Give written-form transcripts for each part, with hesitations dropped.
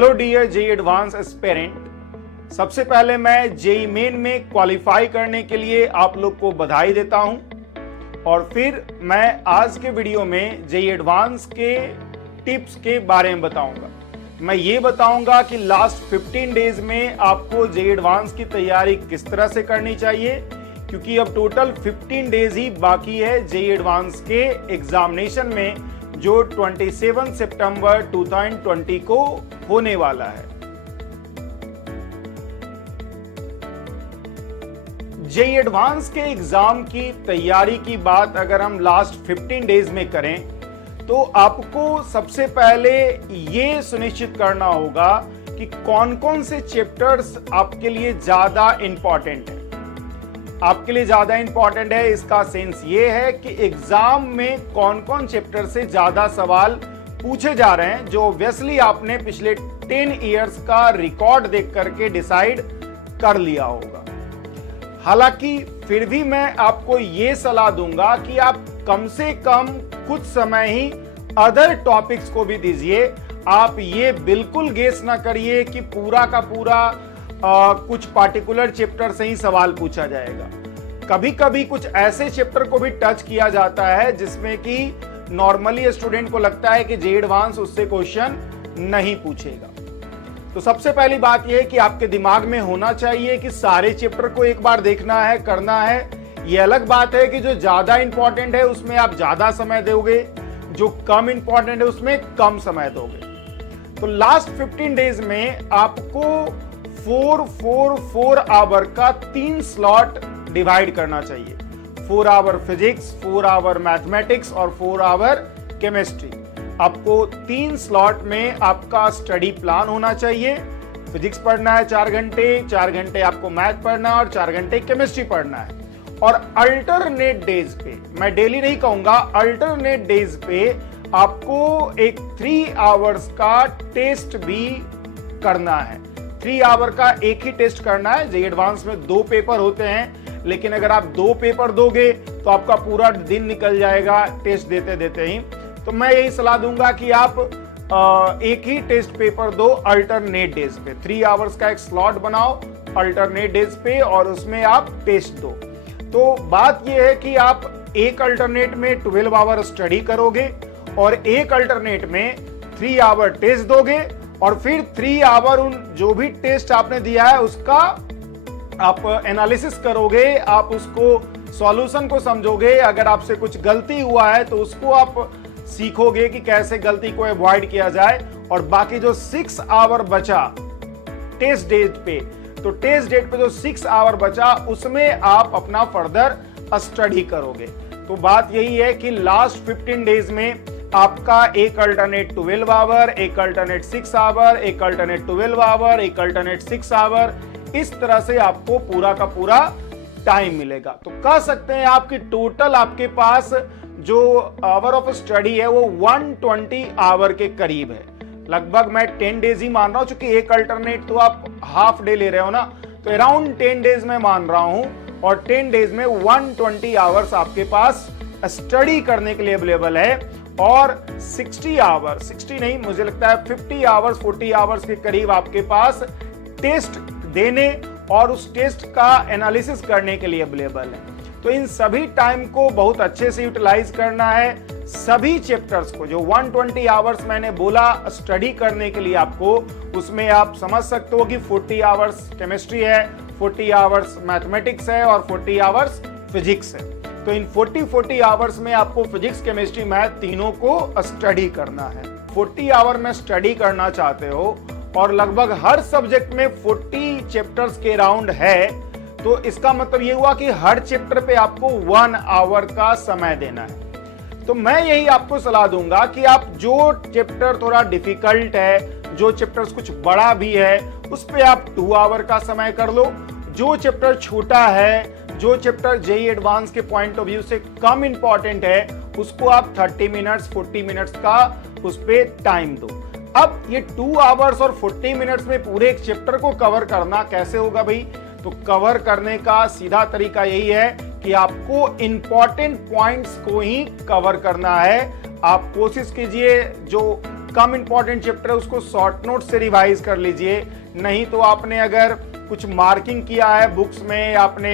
Hello dear JEE advance aspirant, सबसे पहले मैं जेई मेन में क्वालिफाई करने के लिए आप लोग को बधाई देता हूं और फिर मैं आज के वीडियो में जेई एडवांस के टिप्स के बारे में बताऊंगा। मैं ये बताऊंगा कि लास्ट 15 डेज में आपको जेई एडवांस की तैयारी किस तरह से करनी चाहिए, क्योंकि अब टोटल 15 डेज ही बाकी है जेई एडवांस के एग्जामिनेशन में जो 27 सितंबर 2020 को होने वाला है। जेई एडवांस के एग्जाम की तैयारी की बात अगर हम लास्ट 15 डेज में करें तो आपको सबसे पहले ये सुनिश्चित करना होगा कि कौन कौन से चैप्टर्स आपके लिए ज्यादा इंपॉर्टेंट है। आपके लिए ज्यादा इंपॉर्टेंट है इसका सेंस ये है कि एग्जाम में कौन कौन चैप्टर से ज्यादा सवाल पूछे जा रहे हैं, जो ऑब्वियसली आपने पिछले 10 इयर्स का रिकॉर्ड देख करके डिसाइड कर लिया होगा। हालांकि फिर भी मैं आपको ये सलाह दूंगा कि आप कम से कम कुछ समय ही अदर टॉपिक्स को भी दीजिए। आप ये बिल्कुल गेस ना करिए कि पूरा का पूरा कुछ पार्टिकुलर चैप्टर से ही सवाल पूछा जाएगा। कभी कभी कुछ ऐसे चैप्टर को भी टच किया जाता है जिसमें कि नॉर्मली स्टूडेंट को लगता है कि जेई एडवांस उससे क्वेश्चन नहीं पूछेगा। तो सबसे पहली बात यह है कि आपके दिमाग में होना चाहिए कि सारे चैप्टर को एक बार देखना है, करना है। यह अलग बात है कि जो ज्यादा इंपॉर्टेंट है उसमें आप ज्यादा समय दोगे, जो कम इंपॉर्टेंट है उसमें कम समय दोगे। तो लास्ट 15 डेज में आपको 4 आवर का 3 स्लॉट डिवाइड करना चाहिए। 4 आवर फिजिक्स, 4 आवर मैथमेटिक्स और 4 आवर केमिस्ट्री। आपको 3 स्लॉट में आपका स्टडी प्लान होना चाहिए। फिजिक्स पढ़ना है 4 घंटे, 4 घंटे आपको मैथ पढ़ना है और 4 घंटे केमिस्ट्री पढ़ना है। और अल्टरनेट डेज पे, मैं डेली नहीं कहूंगा, अल्टरनेट डेज पे आपको एक 3 आवर्स का टेस्ट भी करना है। 3 आवर का एक ही टेस्ट करना है। जेई एडवांस में 2 पेपर होते हैं, लेकिन अगर आप 2 पेपर दोगे तो आपका पूरा दिन निकल जाएगा टेस्ट देते देते ही। तो मैं यही सलाह दूंगा कि आप एक ही टेस्ट पेपर दो अल्टरनेट डेज पे। 3 आवर्स का एक स्लॉट बनाओ अल्टरनेट डेज पे और उसमें आप टेस्ट दो। तो बात यह है कि आप एक अल्टरनेट में 12 आवर स्टडी करोगे और एक अल्टरनेट में 3 आवर टेस्ट दोगे और फिर 3 आवर उन जो भी टेस्ट आपने दिया है उसका आप एनालिसिस करोगे, आप उसको सॉल्यूशन को समझोगे। अगर आपसे कुछ गलती हुआ है तो उसको आप सीखोगे कि कैसे गलती को अवॉइड किया जाए। और बाकी जो 6 आवर बचा टेस्ट डेट पे, तो टेस्ट डेट पे जो 6 आवर बचा उसमें आप अपना फर्दर स्टडी करोगे। तो बात यही है कि लास्ट 15 डेज में आपका एक अल्टरनेट 12 आवर, एक अल्टरनेट 6 आवर, एक अल्टरनेट 12 आवर, एक अल्टरनेट 6 आवर, इस तरह से आपको पूरा का पूरा टाइम मिलेगा। तो कह सकते हैं आपकी टोटल आपके पास जो आवर ऑफ स्टडी है वो 120 आवर के करीब है। लगभग मैं 10 डेज ही मान रहा हूं, क्योंकि एक अल्टरनेट तो आप हाफ डे ले रहे हो ना, तो अराउंड 10 डेज में मान रहा हूं। और 10 डेज में 120 आवर्स आपके पास स्टडी करने के लिए अवेलेबल है। और 60 आवर्स, 60 नहीं, मुझे लगता है 50 आवर्स, 40 आवर्स के करीब आपके पास टेस्ट देने और उस टेस्ट का एनालिसिस करने के लिए अवेलेबल है। तो इन सभी टाइम को बहुत अच्छे से यूटिलाइज करना है। सभी चैप्टर्स को जो 120 आवर्स मैंने बोला स्टडी करने के लिए आपको, उसमें आप समझ सकते हो कि 40 आवर्स केमिस्ट्री है, 40 आवर्स मैथमेटिक्स है और 40 आवर्स फिजिक्स है। तो इन 40 आवर्स में आपको फिजिक्स, केमिस्ट्री, मैथ तीनों को स्टडी करना है। 40 आवर में स्टडी करना चाहते हो और लगभग हर सब्जेक्ट में 40 चैप्टर्स के राउंड है, तो इसका मतलब ये हुआ कि हर चैप्टर पे आपको 1 आवर का समय देना है। तो मैं यही आपको सलाह दूंगा कि आप जो चैप्टर थोड़ा डिफिकल्ट है, जो चैप्टर्स कुछ बड़ा भी है, उस पे आप 2 आवर का समय कर लो। जो चैप्टर छोटा है, जो चैप्टर जेई एडवांस के पॉइंट ऑफ व्यू से कम इंपॉर्टेंट है, उसको आप 30 मिनट्स 40 मिनट्स का उस पे टाइम दो। अब ये 2 आवर्स और 40 मिनट्स में पूरे एक चैप्टर को कवर करना कैसे होगा भाई? तो कवर करने का सीधा तरीका यही है कि आपको इंपॉर्टेंट पॉइंट्स को ही कवर करना है। आप कोशिश कीजिए जो कम इंपॉर्टेंट चैप्टर है उसको शॉर्ट नोट से रिवाइज कर लीजिए। नहीं तो आपने अगर कुछ मार्किंग किया है बुक्स में, आपने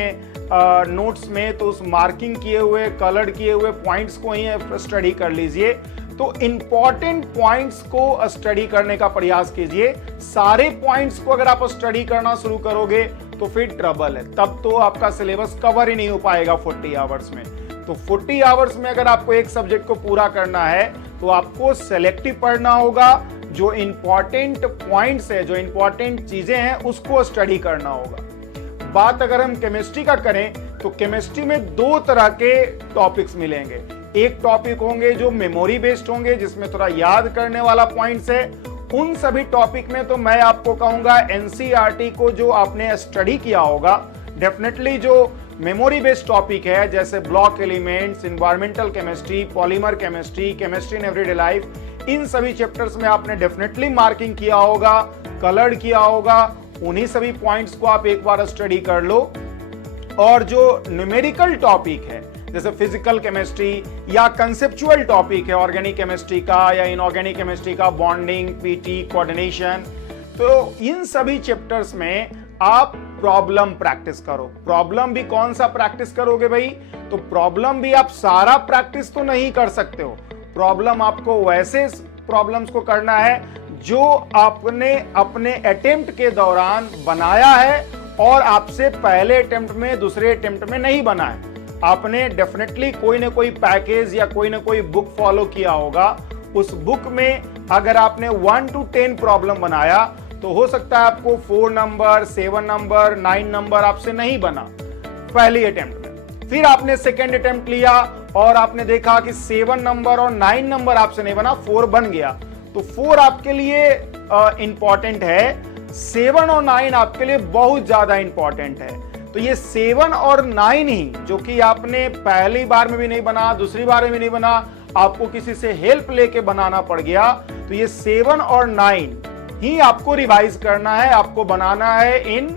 नोट्स में, तो उस मार्किंग किए हुए, कलर्ड किए हुए पॉइंट्स को ही स्टडी कर लीजिए। तो इंपॉर्टेंट पॉइंट्स को स्टडी करने का प्रयास कीजिए। सारे पॉइंट्स को अगर आप स्टडी करना शुरू करोगे तो फिर ट्रबल है, तब तो आपका सिलेबस कवर ही नहीं हो पाएगा 40 आवर्स में। तो 40 आवर्स में अगर आपको एक सब्जेक्ट को पूरा करना है तो आपको सेलेक्टिव पढ़ना होगा, जो इंपॉर्टेंट पॉइंट्स है, जो इंपॉर्टेंट चीजें हैं उसको स्टडी करना होगा। बात अगर हम केमिस्ट्री का करें तो केमिस्ट्री में दो तरह के टॉपिक्स मिलेंगे। एक टॉपिक होंगे जो मेमोरी बेस्ड होंगे, जिसमें थोड़ा याद करने वाला पॉइंट्स है। उन सभी टॉपिक में तो मैं आपको कहूंगा एनसीईआरटी को जो आपने स्टडी किया होगा, डेफिनेटली जो मेमोरी बेस्ड टॉपिक है जैसे block elements, environmental chemistry, polymer chemistry, chemistry in everyday life, इन सभी चैप्टर्स में आपने डेफिनेटली मार्किंग किया होगा, कलर्ड किया होगा। उन्हीं सभी पॉइंट्स को आप एक बार स्टडी कर लो। और जो न्यूमेरिकल टॉपिक है जैसे फिजिकल केमिस्ट्री या कंसेप्चुअल टॉपिक है ऑर्गेनिक केमिस्ट्री का या इनऑर्गेनिक केमिस्ट्री का, बॉन्डिंग, पीटी, कोऑर्डिनेशन, तो इन सभी चैप्टर्स में आप प्रॉब्लम प्रैक्टिस करो। प्रॉब्लम भी कौन सा प्रैक्टिस करोगे भाई? तो प्रॉब्लम भी आप सारा प्रैक्टिस तो नहीं कर सकते हो। प्रॉब्लम आपको वैसे प्रॉब्लम्स को करना है जो आपने अपने अटेम्प्ट के दौरान बनाया है और आपसे पहले अटेम्प्ट में, दूसरे अटेम्प्ट में नहीं बना है। आपने डेफिनेटली कोई ना कोई पैकेज या कोई ना कोई बुक फॉलो किया होगा। उस बुक में अगर आपने 1 to 10 प्रॉब्लम बनाया तो हो सकता है आपको 4 नंबर, 7 नंबर, 9 नंबर आपसे नहीं बना पहली अटेम्प्ट में। फिर आपने सेकेंड अटेम्प्ट लिया और आपने देखा कि 7 नंबर और 9 नंबर आपसे नहीं बना, 4 बन गया। तो 4 आपके लिए इंपॉर्टेंट है, 7 और 9 आपके लिए बहुत ज्यादा इंपॉर्टेंट है। तो ये 7 और 9 ही जो कि आपने पहली बार में भी नहीं बना, दूसरी बार में भी नहीं बना, आपको किसी से हेल्प लेके बनाना पड़ गया, तो ये 7 और 9 ही आपको रिवाइज करना है, आपको बनाना है इन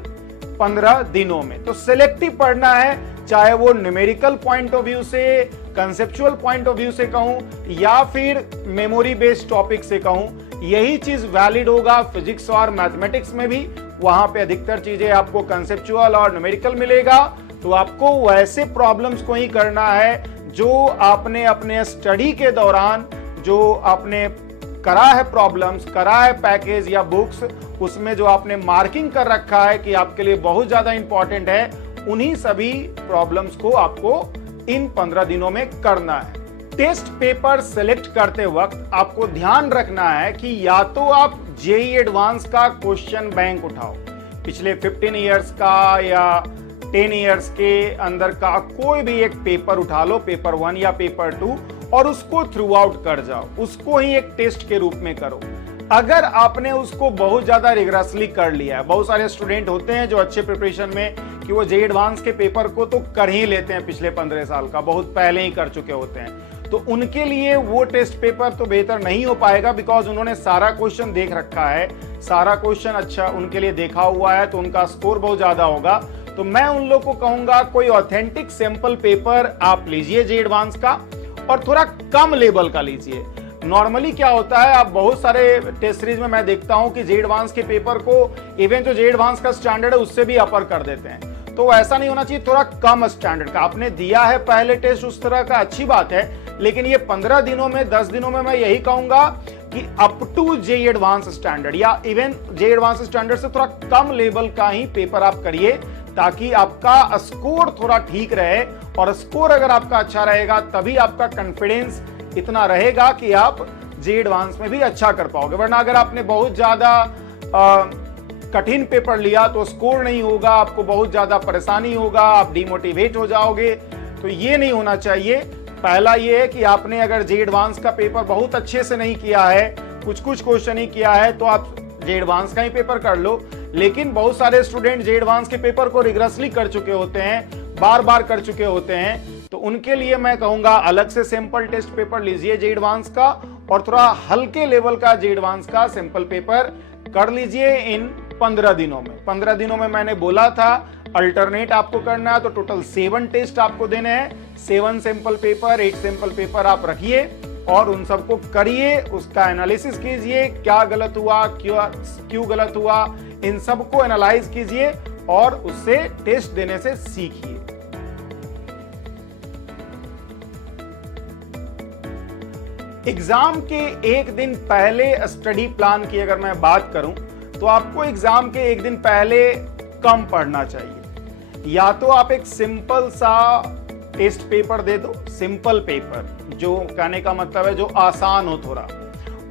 15 दिनों में। तो सिलेक्टिव पढ़ना है, चाहे वो न्यूमेरिकल पॉइंट ऑफ व्यू से, कंसेप्चुअल पॉइंट ऑफ व्यू से कहूं या फिर मेमोरी बेस्ड टॉपिक से कहूं, यही चीज वैलिड होगा फिजिक्स और मैथमेटिक्स में भी। वहां पे अधिकतर चीजें आपको कंसेप्चुअल और न्यूमेरिकल मिलेगा। तो आपको वैसे प्रॉब्लम्स को ही करना है जो आपने अपने स्टडी के दौरान, जो आपने करा है प्रॉब्लम्स, करा है पैकेज या बुक्स, उसमें जो आपने मार्किंग कर रखा है कि आपके लिए बहुत ज्यादा इंपॉर्टेंट है, उन्हीं सभी प्रॉब्लम्स को आपको इन 15 दिनों में करना है। टेस्ट पेपर सेलेक्ट करते वक्त आपको ध्यान रखना है कि या तो आप जेईई एडवांस का क्वेश्चन बैंक उठाओ, पिछले 15 इयर्स का या 10 इयर्स के अंदर का कोई भी एक पेपर उठा लो, पेपर 1 या पेपर 2, और उसको थ्रू आउट कर जाओ, उसको ही एक टेस्ट के रूप में करो। अगर आपने उसको बहुत ज्यादा रिगरसली कर लिया है, बहुत सारे स्टूडेंट होते हैं जो अच्छे प्रिपरेशन में कि वो जेईई एडवांस के पेपर को तो कर ही लेते हैं, पिछले 15 साल का बहुत पहले ही कर चुके होते हैं, तो उनके लिए वो टेस्ट पेपर तो बेहतर नहीं हो पाएगा, बिकॉज उन्होंने सारा क्वेश्चन देख रखा है, सारा क्वेश्चन अच्छा उनके लिए देखा हुआ है, तो उनका स्कोर बहुत ज्यादा होगा। तो मैं उन लोगों को कहूंगा कोई ऑथेंटिक सैंपल पेपर आप लीजिए जेईई एडवांस का, और थोड़ा कम लेवल का लीजिए। नॉर्मली क्या होता है, आप बहुत सारे टेस्ट सीरीज में मैं देखता हूं कि जेईई एडवांस के पेपर को इवन जो जेईई एडवांस का स्टैंडर्ड है उससे भी अपर कर देते हैं। तो ऐसा नहीं होना चाहिए, थोड़ा कम स्टैंडर्ड का। आपने दिया है पहले टेस्ट उस तरह का, अच्छी बात है, लेकिन ये 15 दिनों में, 10 दिनों में मैं यही कहूंगा कि up to JEE advance standard या इवन जेईई एडवांस स्टैंडर्ड से थोड़ा कम लेवल का ही पेपर आप करिए, ताकि आपका स्कोर थोड़ा ठीक रहे। और स्कोर अगर आपका अच्छा रहेगा तभी आपका कॉन्फिडेंस इतना रहेगा कि आप जेईई एडवांस में भी अच्छा कर पाओगे। वरना अगर आपने बहुत ज्यादा कठिन पेपर लिया तो स्कोर नहीं होगा, आपको बहुत ज्यादा परेशानी होगा, आप डिमोटिवेट हो जाओगे। तो ये नहीं होना चाहिए। पहला ये है कि आपने अगर जेईई एडवांस का पेपर बहुत अच्छे से नहीं किया है, कुछ क्वेश्चन ही किया है, तो आप जेईई एडवांस का ही पेपर कर लो। लेकिन बहुत सारे स्टूडेंट जेईई एडवांस के पेपर को रिग्रेसली कर चुके होते हैं, बार बार कर चुके होते हैं, तो उनके लिए मैं कहूंगा अलग से सैंपल टेस्ट पेपर लीजिए जेईई एडवांस का, और थोड़ा हल्के लेवल का जेईई एडवांस का सैंपल पेपर कर लीजिए इन 15 दिनों में। 15 दिनों में मैंने बोला था अल्टरनेट आपको करना है, तो टोटल 7 टेस्ट आपको देने हैं, 7 सैंपल पेपर, 8 सैंपल पेपर आप रखिए और उन सबको करिए, उसका एनालिसिस कीजिए, क्या गलत हुआ, क्यों गलत हुआ, इन सबको एनालाइज कीजिए और उससे टेस्ट देने से सीखिए। एग्जाम के एक दिन पहले स्टडी प्लान की अगर मैं बात करूं तो आपको एग्जाम के एक दिन पहले कम पढ़ना चाहिए। या तो आप एक सिंपल सा टेस्ट पेपर दे दो, सिंपल पेपर, जो कहने का मतलब है जो आसान हो थोड़ा,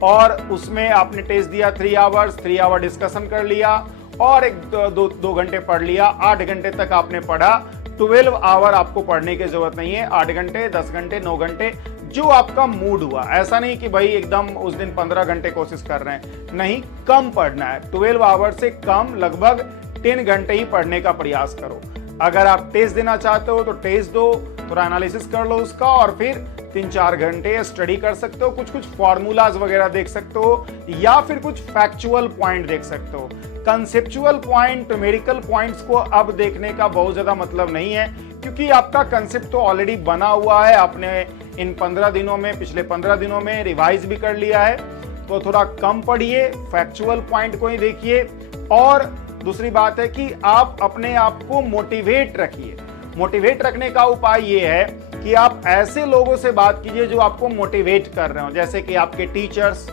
और उसमें आपने टेस्ट दिया 3 आवर्स, 3 आवर डिस्कशन कर लिया और एक दो घंटे पढ़ लिया, 8 घंटे तक आपने पढ़ा। 12 आवर आपको पढ़ने की जरूरत नहीं है, 8 घंटे, 10 घंटे, 9 घंटे, जो आपका मूड हुआ। ऐसा नहीं कि भाई एकदम उस दिन 15 घंटे कोशिश कर रहे हैं, नहीं, कम पढ़ना है। 12 आवर से कम, लगभग 10 घंटे ही पढ़ने का प्रयास करो। अगर आप टेस्ट देना चाहते हो तो टेस्ट दो, थोड़ा एनालिसिस कर लो उसका, और फिर 3-4 घंटे स्टडी कर सकते हो, कुछ फॉर्मूलाज वगैरह देख सकते हो, या फिर कुछ फैक्चुअल पॉइंट देख सकते हो। कंसेप्चुअल पॉइंट, न्यूमेरिकल पॉइंट्स को अब देखने का बहुत ज्यादा मतलब नहीं है, क्योंकि आपका कंसेप्ट तो ऑलरेडी बना हुआ है, आपने इन 15 दिनों में, पिछले 15 दिनों में रिवाइज भी कर लिया है। तो थोड़ा कम पढ़िए, फैक्चुअल पॉइंट को ही देखिए। और दूसरी बात है कि आप अपने आप को मोटिवेट रखिए। मोटिवेट रखने का उपाय ये है कि आप ऐसे लोगों से बात कीजिए जो आपको मोटिवेट कर रहे हो, जैसे कि आपके टीचर्स,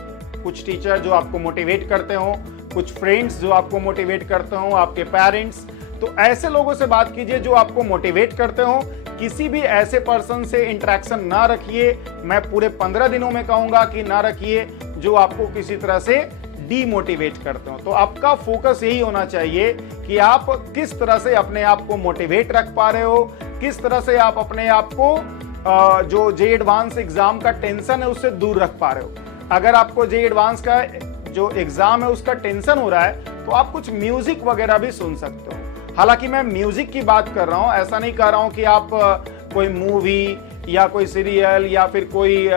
कुछ टीचर जो आपको मोटिवेट करते हो, कुछ फ्रेंड्स जो आपको मोटिवेट करते हो, आपके पेरेंट्स। तो ऐसे लोगों से बात कीजिए जो आपको मोटिवेट करते हो। किसी भी ऐसे पर्सन से इंटरेक्शन ना रखिए, मैं पूरे 15 दिनों में कहूंगा कि ना रखिए, जो आपको किसी तरह से डीमोटिवेट करते हो। तो आपका फोकस यही होना चाहिए कि आप किस तरह से अपने आप को मोटिवेट रख पा रहे हो, किस तरह से आप अपने आप को जो जे एडवांस एग्जाम का टेंशन है उससे दूर रख पा रहे हो। अगर आपको जे एडवांस का जो एग्जाम है उसका टेंशन हो रहा है तो आप कुछ म्यूजिक वगैरह भी सुन सकते हो। हालांकि मैं म्यूजिक की बात कर रहा हूं, ऐसा नहीं कह रहा हूं कि आप कोई मूवी या कोई सीरियल या फिर कोई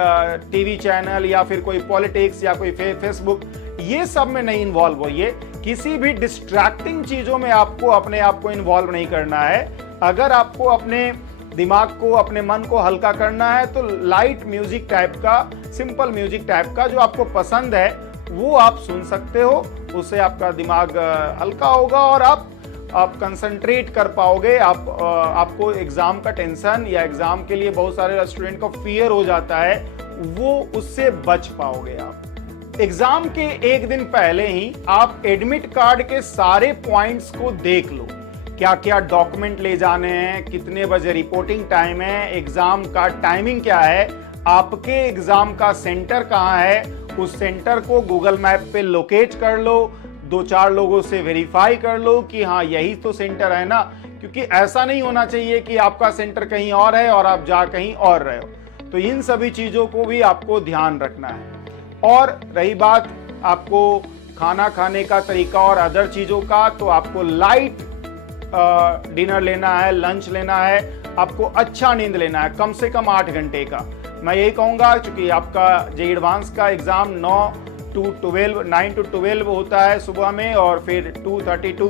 टीवी चैनल या फिर कोई पॉलिटिक्स या कोई फेसबुक, ये सब में नहीं इन्वॉल्व होइए। किसी भी डिस्ट्रैक्टिंग चीजों में आपको अपने आप को इन्वॉल्व नहीं करना है। अगर आपको अपने दिमाग को, अपने मन को हल्का करना है तो लाइट म्यूजिक टाइप का, सिंपल म्यूजिक टाइप का जो आपको पसंद है वो आप सुन सकते हो। उससे आपका दिमाग हल्का होगा और आप कंसंट्रेट कर पाओगे। आपको एग्जाम का टेंशन या एग्जाम के लिए बहुत सारे स्टूडेंट को फियर हो जाता है, वो उससे बच पाओगे आप। एग्जाम के एक दिन पहले ही आप एडमिट कार्ड के सारे पॉइंट्स को देख लो, क्या क्या डॉक्यूमेंट ले जाने हैं, कितने बजे रिपोर्टिंग टाइम है, एग्जाम का टाइमिंग क्या है, आपके एग्जाम का सेंटर कहां है, उस सेंटर को गूगल मैप पे लोकेट कर लो, 2-4 लोगों से वेरीफाई कर लो कि हाँ यही तो सेंटर है ना। क्योंकि ऐसा नहीं होना चाहिए कि आपका सेंटर कहीं और है और आप जा कहीं और रहे हो। तो इन सभी चीजों को भी आपको ध्यान रखना है। और रही बात आपको खाना खाने का तरीका और अदर चीजों का, तो आपको लाइट डिनर लेना है, लंच लेना है, आपको अच्छा नींद लेना है, कम से कम 8 घंटे का। मैं यही कहूंगा, क्योंकि आपका जे एडवांस का एग्जाम 9 to 12 होता है सुबह में, और फिर 2:30 to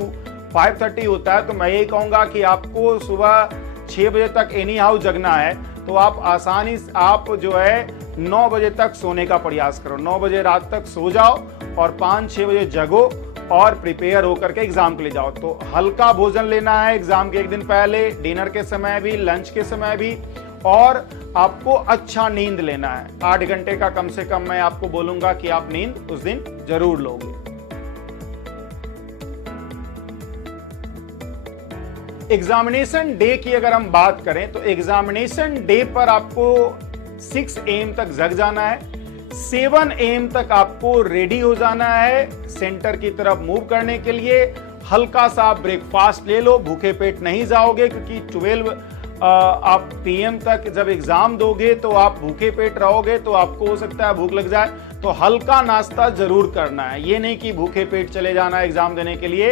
5:30 होता है। तो मैं यही कहूंगा कि आपको सुबह 6 बजे तक एनी हाउ जगना है, तो आप आसानी से आप जो है 9 बजे तक सोने का प्रयास करो। 9 बजे रात तक सो जाओ और 5-6 बजे जगो और प्रिपेयर होकर के एग्जाम के लिए जाओ। तो हल्का भोजन लेना है एग्जाम के एक दिन पहले, डिनर के समय भी, लंच के समय भी, और आपको अच्छा नींद लेना है। 8 घंटे का कम से कम मैं आपको बोलूंगा कि आप नींद उस दिन जरूर लोगे। एग्जामिनेशन डे की अगर हम बात करें तो एग्जामिनेशन डे पर आपको 6 AM तक जग जाना है, 7 AM तक आपको रेडी हो जाना है सेंटर की तरफ मूव करने के लिए। हल्का सा ब्रेकफास्ट ले लो, भूखे पेट नहीं जाओगे, क्योंकि 12 आप PM तक जब एग्जाम दोगे तो आप भूखे पेट रहोगे, तो आपको हो सकता है भूख लग जाए। तो हल्का नाश्ता जरूर करना है, ये नहीं कि भूखे पेट चले जाना है एग्जाम देने के लिए,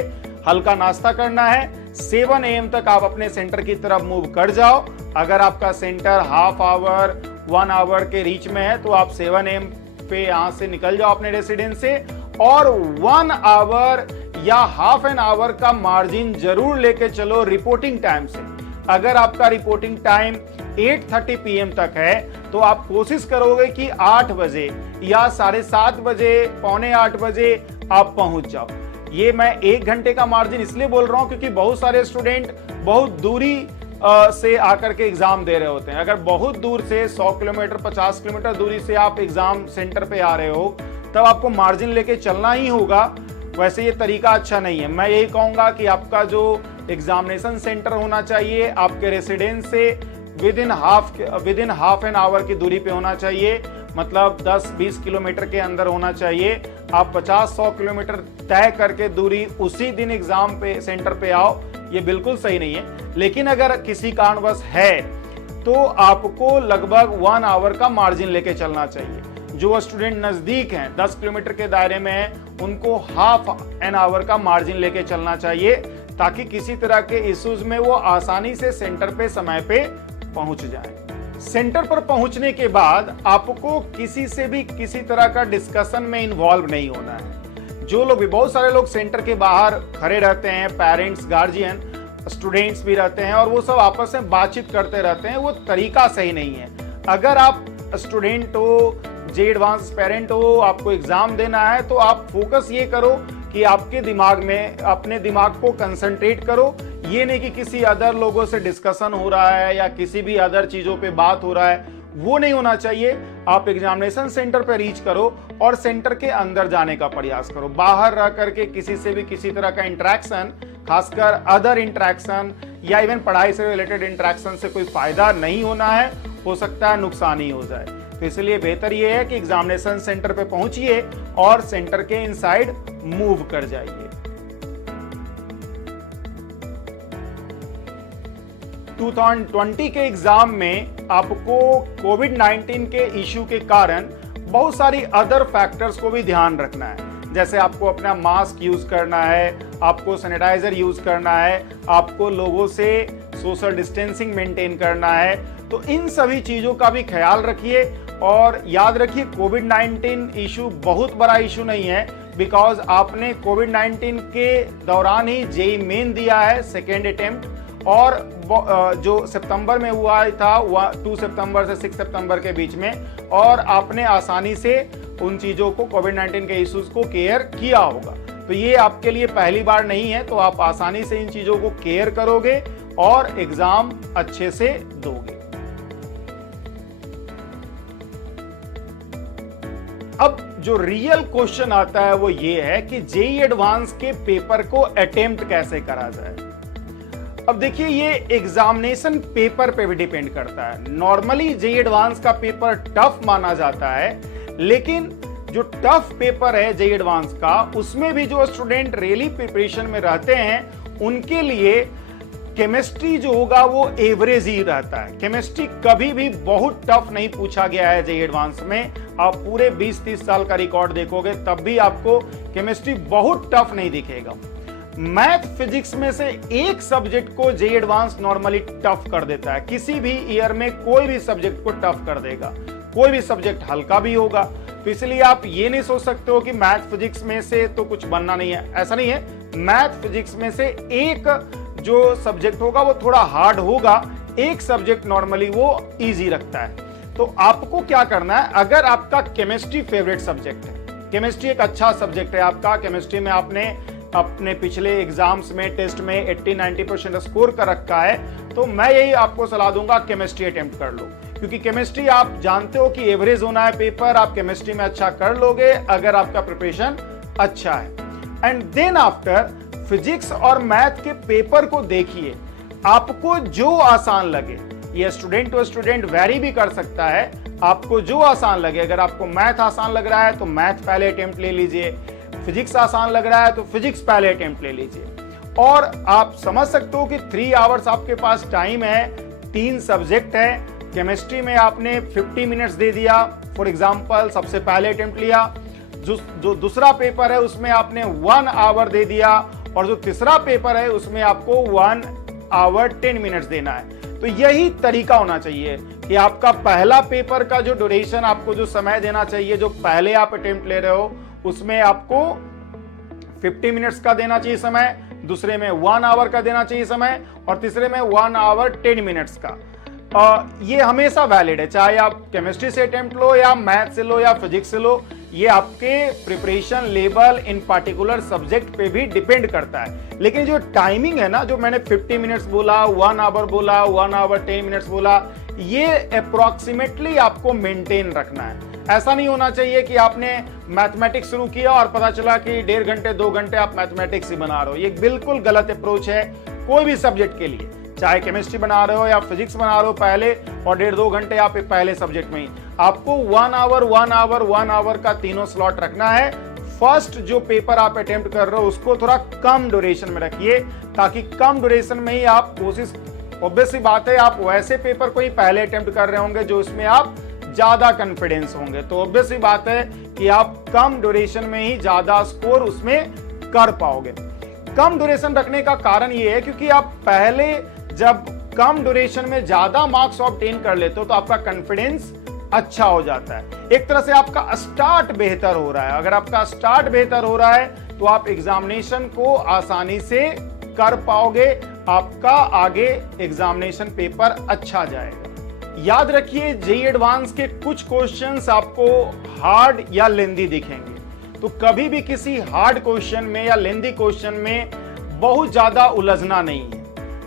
हल्का नाश्ता करना है। 7 AM तक आप अपने सेंटर की तरफ मूव कर जाओ। अगर आपका सेंटर हाफ आवर 1 आवर के रीच में है तो आप 7 AM पे यहां से निकल जाओ अपने रेसिडेंस से, और 1 आवर या हाफ एन आवर का मार्जिन जरूर लेके चलो रिपोर्टिंग टाइम से। अगर आपका रिपोर्टिंग टाइम 8:30 PM तक है, तो आप कोशिश करोगे कि 8 बजे या 7:30 बजे, 7:45 बजे आप पहुंच जाओ। ये मैं 1 घंटे का मार्जिन इसलिए बोल रहा हूं क्योंकि बहुत सारे स्टूडेंट बहुत दूरी से आकर के एग्जाम दे रहे होते हैं। अगर बहुत दूर से 100 किलोमीटर 50 किलोमीटर दूरी से आप एग्जाम सेंटर पे आ रहे हो, तब आपको मार्जिन लेके चलना ही होगा। वैसे ये तरीका अच्छा नहीं है। मैं यही कहूंगा कि आपका जो एग्जामिनेशन सेंटर होना चाहिए आपके रेसिडेंस से with in half an hour की दूरी पे होना चाहिए, मतलब 10-20 किलोमीटर के अंदर होना चाहिए। आप 50-100 किलोमीटर तय करके दूरी उसी दिन एग्जाम पे सेंटर पे आओ, ये बिल्कुल सही नहीं है। लेकिन अगर किसी कारणवश है तो आपको लगभग 1 आवर का मार्जिन लेके चलना चाहिए। जो स्टूडेंट नजदीक हैं, 10 किलोमीटर के दायरे में हैं, उनको हाफ एन आवर का मार्जिन लेके चलना चाहिए, ताकि किसी तरह के इश्यूज में वो आसानी से सेंटर पे समय पे पहुंच जाए। सेंटर पर पहुंचने के बाद आपको किसी से भी किसी तरह का डिस्कशन में इन्वॉल्व नहीं होना है। जो लोग भी, बहुत सारे लोग सेंटर के बाहर खड़े रहते हैं, पेरेंट्स, गार्जियन, स्टूडेंट्स भी रहते हैं, और वो सब आपस में बातचीत करते रहते हैं। वो तरीका सही नहीं है। अगर आप स्टूडेंट हो, जे एडवांस एस्पायरेंट हो, आपको एग्जाम देना है, तो आप फोकस ये करो कि आपके दिमाग में, अपने दिमाग को कंसंट्रेट करो। ये नहीं कि किसी अदर लोगों से डिस्कशन हो रहा है या किसी भी अदर चीजों पे बात हो रहा है, वो नहीं होना चाहिए। आप एग्जामिनेशन सेंटर पे रीच करो और सेंटर के अंदर जाने का प्रयास करो। बाहर रह करके किसी से भी किसी तरह का इंटरेक्शन, खासकर अदर इंटरेक्शन या इवन पढ़ाई से रिलेटेड इंटरेक्शन से कोई फायदा नहीं होना है। हो सकता है नुकसान ही हो जाए। तो इसलिए बेहतर यह है कि एग्जामिनेशन सेंटर पे पहुंचिए और सेंटर के इनसाइड मूव कर जाइए। 2020 के एग्जाम में आपको कोविड-19 के इश्यू के कारण बहुत सारी अदर फैक्टर्स को भी ध्यान रखना है। जैसे आपको अपना मास्क यूज करना है, आपको सैनिटाइजर यूज करना है, आपको लोगों से सोशल डिस्टेंसिंग मेंटेन करना है। तो इन सभी चीजों का भी ख्याल रखिए और याद रखिए कोविड-19 इशू बहुत बड़ा इशू नहीं है, बिकॉज आपने कोविड-19 के दौरान ही जेईई मेन दिया है, सेकेंड अटेम्प्ट, और जो सितंबर में हुआ था 2 सितंबर से 6 सितंबर के बीच में, और आपने आसानी से उन चीजों को, कोविड-19 के इश्यूज को केयर किया होगा। तो ये आपके लिए पहली बार नहीं है, तो आप आसानी से इन चीजों को केयर करोगे और एग्जाम अच्छे से दोगे। अब जो रियल क्वेश्चन आता है वो ये है कि जेईई एडवांस के पेपर को अटेम्प्ट कैसे करा जाए। अब देखिए, ये एग्जामिनेशन पेपर पे भी डिपेंड करता है। नॉर्मली जेईई एडवांस का पेपर टफ माना जाता है, लेकिन जो टफ पेपर है जेईई एडवांस का, उसमें भी जो स्टूडेंट रियली प्रिपरेशन में रहते हैं उनके लिए केमिस्ट्री जो होगा वो एवरेज ही रहता है। केमिस्ट्री कभी भी बहुत टफ नहीं पूछा गया है जेईई एडवांस में। आप पूरे 20-30 साल का रिकॉर्ड देखोगे तब भी आपको केमिस्ट्री बहुत टफ नहीं दिखेगा। मैथ फिजिक्स में से एक सब्जेक्ट को जेईई एडवांस नॉर्मली टफ कर देता है। किसी भी ईयर में कोई भी सब्जेक्ट को टफ कर देगा, कोई भी सब्जेक्ट हल्का भी होगा। तो इसलिए आप ये नहीं सोच सकते हो कि मैथ फिजिक्स में से तो कुछ बनना नहीं है, ऐसा नहीं है। मैथ फिजिक्स में से एक जो सब्जेक्ट होगा वो थोड़ा हार्ड होगा, एक सब्जेक्ट नॉर्मली वो इजी रखता है। तो आपको क्या करना है, अगर आपका केमिस्ट्री फेवरेट सब्जेक्ट है, केमिस्ट्री एक अच्छा सब्जेक्ट है आपका, केमिस्ट्री में आपने अपने पिछले एग्जाम्स में, टेस्ट में 80-90% स्कोर कर रखा है, तो मैं यही आपको सलाह दूंगा, केमिस्ट्री अटेम्प्ट कर लो। क्योंकि केमिस्ट्री आप जानते हो कि एवरेज होना है पेपर, आप केमिस्ट्री में अच्छा कर लोगे अगर आपका प्रिपरेशन अच्छा है। एंड देन आफ्टर फिजिक्स और मैथ के पेपर को देखिए, आपको जो आसान लगे, ये स्टूडेंट टू स्टूडेंट वेरी भी कर सकता है, आपको जो आसान लगे। अगर आपको मैथ आसान लग रहा है तो मैथ पहले अटेम्प्ट ले लीजिए, फिजिक्स आसान लग रहा है तो फिजिक्स पहले अटेम्प्ट ले लीजिए। और आप समझ सकते हो कि 3 आवर्स आपके पास टाइम है, 3 सब्जेक्ट है। केमिस्ट्री में आपने 50 मिनट्स दे दिया फॉर एग्जाम्पल, सबसे पहले अटेम्प्ट लिया। जो दूसरा पेपर है उसमें आपने 1 आवर दे दिया, और जो तीसरा पेपर है उसमें आपको 1 आवर 10 मिनट्स देना है। तो यही तरीका होना चाहिए कि आपका पहला पेपर का जो ड्यूरेशन, आपको जो समय देना चाहिए, जो पहले आप अटेम्प्ट ले रहे हो, उसमें आपको 50 मिनट्स का देना चाहिए समय, दूसरे में 1 आवर का देना चाहिए समय, और तीसरे में 1 आवर 10 मिनट्स का। ये हमेशा वैलिड है, चाहे आप केमिस्ट्री से अटेम्प्ट लो या मैथ से लो या फिजिक्स से लो, ये आपके preparation level in particular subject पे भी डिपेंड करता है। लेकिन जो टाइमिंग है ना, जो मैंने 50 मिनट्स बोला, 1 आवर बोला, 1 आवर 10 मिनट्स बोला, ये अप्रोक्सीमेटली आपको मेंटेन रखना है। ऐसा नहीं होना चाहिए कि आपने मैथमेटिक्स शुरू किया और पता चला कि 1.5 घंटे 2 घंटे आप मैथमेटिक्स ही बना रहे हो। ये बिल्कुल गलत अप्रोच है कोई भी सब्जेक्ट के लिए, चाहे केमिस्ट्री बना रहे हो या फिजिक्स बना रहे हो पहले, और 1.5-2 घंटे आप पहले सब्जेक्ट में ही। आपको 1 आवर का तीनों स्लॉट रखना है। फर्स्ट जो पेपर आप अटेम्प्ट कर रहे हो उसको थोड़ा कम ड्यूरेशन में रखिए, ताकि कम ड्यूरेशन में ही आप कोशिश, ऑब्वियस सी बात है आप वैसे पेपर को ही पहले अटेम्प्ट कर रहे होंगे जो इसमें आप ज्यादा कॉन्फिडेंस होंगे, तो ऑब्वियस सी बात है कि आप कम ड्यूरेशन में ही ज्यादा स्कोर उसमें कर पाओगे। कम ड्यूरेशन रखने का कारण ये है क्योंकि आप पहले जब कम ड्यूरेशन में ज्यादा मार्क्स ऑब्टेन कर लेते हो तो आपका कॉन्फिडेंस अच्छा हो जाता है। एक तरह से आपका स्टार्ट बेहतर हो रहा है। अगर आपका स्टार्ट बेहतर हो रहा है तो आप एग्जामिनेशन को आसानी से कर पाओगे, आपका आगे एग्जामिनेशन पेपर अच्छा जाएगा। याद रखिए जेईई एडवांस के कुछ क्वेश्चंस आपको हार्ड या लेंदी दिखेंगे, तो कभी भी किसी हार्ड क्वेश्चन में या लेंदी क्वेश्चन में बहुत ज्यादा उलझना नहीं है।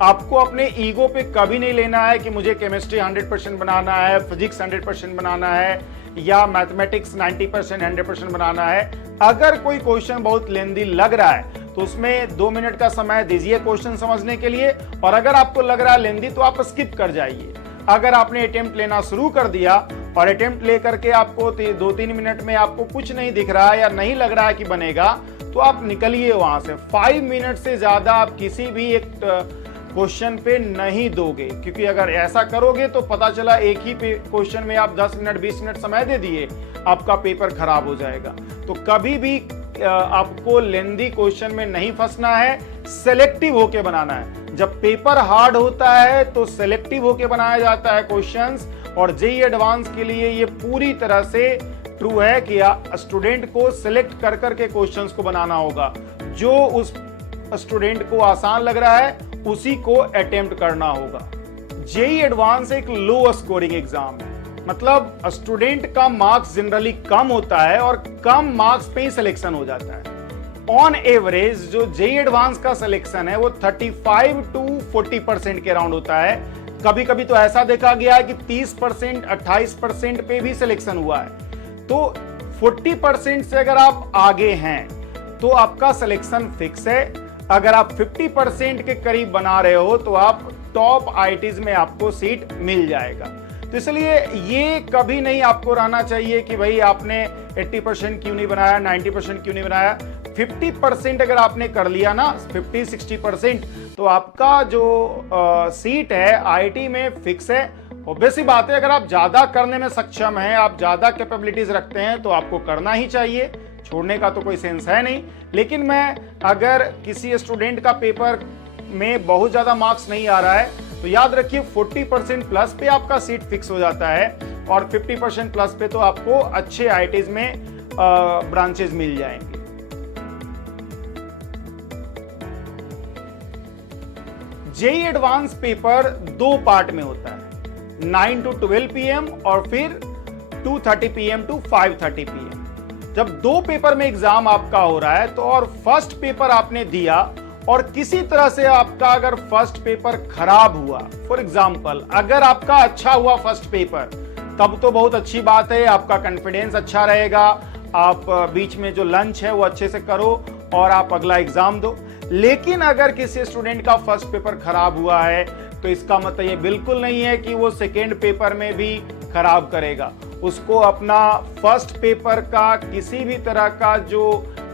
आपको अपने ईगो पे कभी नहीं लेना है कि मुझे केमिस्ट्री 100% बनाना है, फिजिक्स 100% बनाना है या मैथमेटिक्स 90% 100% बनाना है। अगर कोई क्वेश्चन बहुत लेंदी लग रहा है तो उसमें 2 मिनट का समय दीजिए क्वेश्चन समझने के लिए, और अगर आपको लग रहा है लेंदी तो आप स्किप कर जाइए। अगर आपने अटेम्प्ट लेना शुरू कर दिया और अटेम्प्ट लेकर के आपको 2-3 मिनट में आपको कुछ नहीं दिख रहा है या नहीं लग रहा है कि बनेगा, तो आप निकलिए वहां से। 5 मिनट से ज्यादा आप किसी भी एक क्वेश्चन पे नहीं दोगे, क्योंकि अगर ऐसा करोगे तो पता चला एक ही क्वेश्चन में आप 10 मिनट 20 मिनट समय दे दिए, आपका पेपर खराब हो जाएगा। तो कभी भी आपको लेंदी क्वेश्चन में नहीं फंसना है, सेलेक्टिव होके बनाना है। जब पेपर हार्ड होता है तो सेलेक्टिव होके बनाया जाता है क्वेश्चंस, और जेईई एडवांस के लिए ये पूरी तरह से ट्रू है कि स्टूडेंट को सिलेक्ट कर करके क्वेश्चंस को बनाना होगा। जो उस स्टूडेंट को आसान लग रहा है उसी को अटेम्प्ट करना होगा। जेईई एडवांस एक लो स्कोरिंग एग्जाम है, मतलब स्टूडेंट का मार्क्स जनरली कम होता है और कम मार्क्स पे ही सिलेक्शन हो जाता है। ऑन एवरेज जो जेईई एडवांस का सिलेक्शन है वो 35 to 40% के अराउंड होता है। कभी कभी तो ऐसा देखा गया है कि 30%, 28% पे भी सिलेक्शन हुआ है। तो 40% से अगर आप आगे हैं तो आपका सिलेक्शन फिक्स है। अगर आप 50% के करीब बना रहे हो तो आप टॉप आईआईटीज में आपको सीट मिल जाएगा। तो इसलिए ये कभी नहीं आपको रहना चाहिए कि भाई आपने 80% क्यों नहीं बनाया, 90% क्यों नहीं बनाया। 50% अगर आपने कर लिया ना, 50-60%, तो आपका जो सीट है आईआईटी में फिक्स है। ऑब्वियस सी बात है, अगर आप ज्यादा करने में सक्षम हैं, आप ज्यादा कैपेबिलिटीज रखते हैं तो आपको करना ही चाहिए, छोड़ने का तो कोई सेंस है नहीं। लेकिन मैं अगर किसी स्टूडेंट का पेपर में बहुत ज्यादा मार्क्स नहीं आ रहा है तो याद रखिए 40% प्लस पे आपका सीट फिक्स हो जाता है, और 50% प्लस पे तो आपको अच्छे आईआईटीज में ब्रांचेस मिल जाएंगे। जेईई एडवांस पेपर 2 पार्ट में होता है, 9 to 12 PM और फिर 2:30 PM to 5:30 PM। जब 2 पेपर में एग्जाम आपका हो रहा है तो और फर्स्ट पेपर आपने दिया और किसी तरह से आपका अगर फर्स्ट पेपर खराब हुआ, फॉर एग्जाम्पल अगर आपका अच्छा हुआ फर्स्ट पेपर, तब तो बहुत अच्छी बात है, आपका कॉन्फिडेंस अच्छा रहेगा, आप बीच में जो लंच है वो अच्छे से करो और आप अगला एग्जाम दो। लेकिन अगर किसी स्टूडेंट का फर्स्ट पेपर खराब हुआ है तो इसका मतलब ये बिल्कुल नहीं है कि वो सेकेंड पेपर में भी खराब करेगा। उसको अपना फर्स्ट पेपर का किसी भी तरह का जो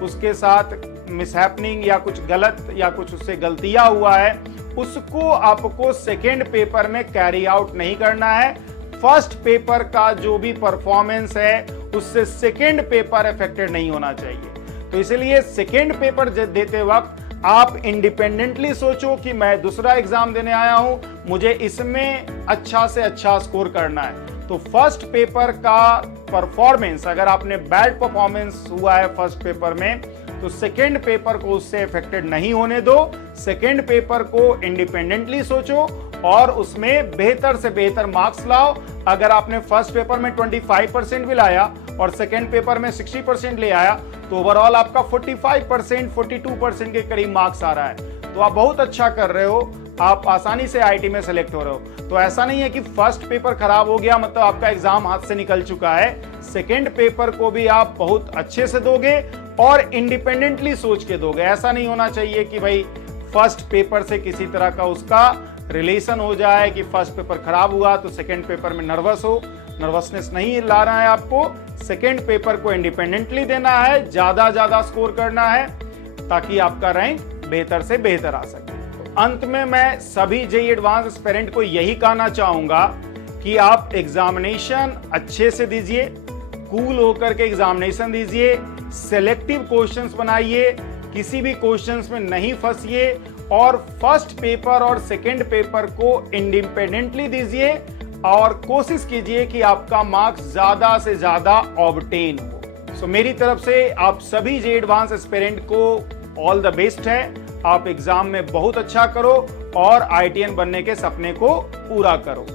उसके साथ मिसहैपनिंग या कुछ गलत या कुछ उससे गलतियां हुआ है, उसको आपको सेकेंड पेपर में कैरी आउट नहीं करना है। फर्स्ट पेपर का जो भी परफॉर्मेंस है उससे सेकेंड पेपर अफेक्टेड नहीं होना चाहिए। तो इसलिए सेकेंड पेपर देते वक्त आप इंडिपेंडेंटली सोचो कि मैं दूसरा एग्जाम देने आया हूं, मुझे इसमें अच्छा से अच्छा स्कोर करना है। तो फर्स्ट पेपर का परफॉर्मेंस, अगर आपने बैड परफॉर्मेंस हुआ है फर्स्ट पेपर में, तो सेकेंड पेपर को उससे अफेक्टेड नहीं होने दो। सेकेंड पेपर को इंडिपेंडेंटली सोचो और उसमें बेहतर से बेहतर मार्क्स लाओ। अगर आपने फर्स्ट पेपर में 25% भी लाया और सेकेंड पेपर में 60% ले आया तो ओवरऑल आपका 45%, 42% के करीब मार्क्स आ रहा है। तो आप बहुत अच्छा कर रहे हो, आप आसानी से आईआईटी में सेलेक्ट हो रहे हो। तो ऐसा नहीं है कि फर्स्ट पेपर खराब हो गया मतलब आपका एग्जाम हाथ से निकल चुका है। सेकेंड पेपर को भी आप बहुत अच्छे से दोगे और इंडिपेंडेंटली सोच के दोगे। ऐसा नहीं होना चाहिए कि भाई फर्स्ट पेपर से किसी तरह का उसका रिलेशन हो जाए कि फर्स्ट पेपर खराब हुआ तो सेकेंड पेपर में नर्वस हो। नर्वसनेस नहीं लाना है आपको, सेकेंड पेपर को इंडिपेंडेंटली देना है, ज्यादा स्कोर करना है ताकि आपका रैंक बेहतर से बेहतर आ सके। अंत में मैं सभी जेईई एडवांस एस्पिरेंट को यही कहना चाहूंगा कि आप एग्जामिनेशन अच्छे से दीजिए, कूल होकर के एग्जामिनेशन दीजिए, सेलेक्टिव क्वेश्चंस बनाइए, किसी भी क्वेश्चंस में नहीं फंसिए और फर्स्ट पेपर और सेकंड पेपर को इंडिपेंडेंटली दीजिए और कोशिश कीजिए कि आपका मार्क्स ज्यादा से ज्यादा ऑब्टेन हो। सो मेरी तरफ से आप सभी जेईई एडवांस एस्पिरेंट को ऑल द बेस्ट है। आप एग्जाम में बहुत अच्छा करो और आईआईटीएन बनने के सपने को पूरा करो।